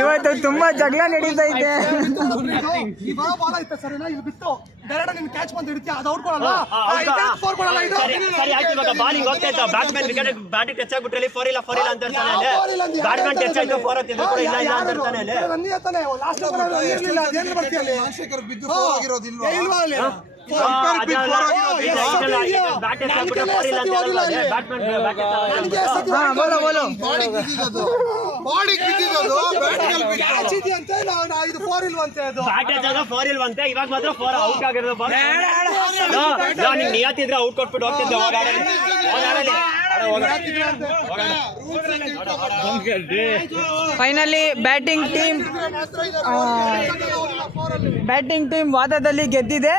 ಇವತ್ತು ತುಂಬಾ ಜಗಳ ನಡೀತಾ ಇದೆ. ಕ್ಯಾಚ್ ಬಂದು ಹಿಡಿತೀಯ ಅದು ಔಟ್ ಕೊಡಲ್ಲ. ಬಾಲಿಂಗ್ ಹೋಗ್ತಾ ಇತ್ತು, ಬ್ಯಾಟ್ಸ್ಮನ್ ವಿಕೆಟ್ ಬ್ಯಾಟಿಂಗ್ ಟಚ್ ಆಗ್ಬಿಟ್ರೆ 4 ಇಲ್ಲ ಅಂತ ಹೇಳ್ತಾನೆ. ಬ್ಯಾಟ್ಸ್ಮನ್ ಟಚ್ ಆಯ್ತು 4 ಅಂತಿದ್ರು ಕೂಡ ಇಲ್ಲ ಅಂತ ಹೇಳ್ತಾನೆ. ಇವಾಗ ಮಾತ್ರ 4 ಔಟ್ ಆಗಿರೋದು. ನಿಯತ್ತಿದ್ರೆ ಔಟ್ ಕೊಟ್ಬಿಟ್ಟು ಹೋಗ್ತಿದ್ದೆ. ಫೈನಲಿ ಬ್ಯಾಟಿಂಗ್ ಟೀಮ್ ವಾದದಲ್ಲಿ ಗೆದ್ದಿದೆ.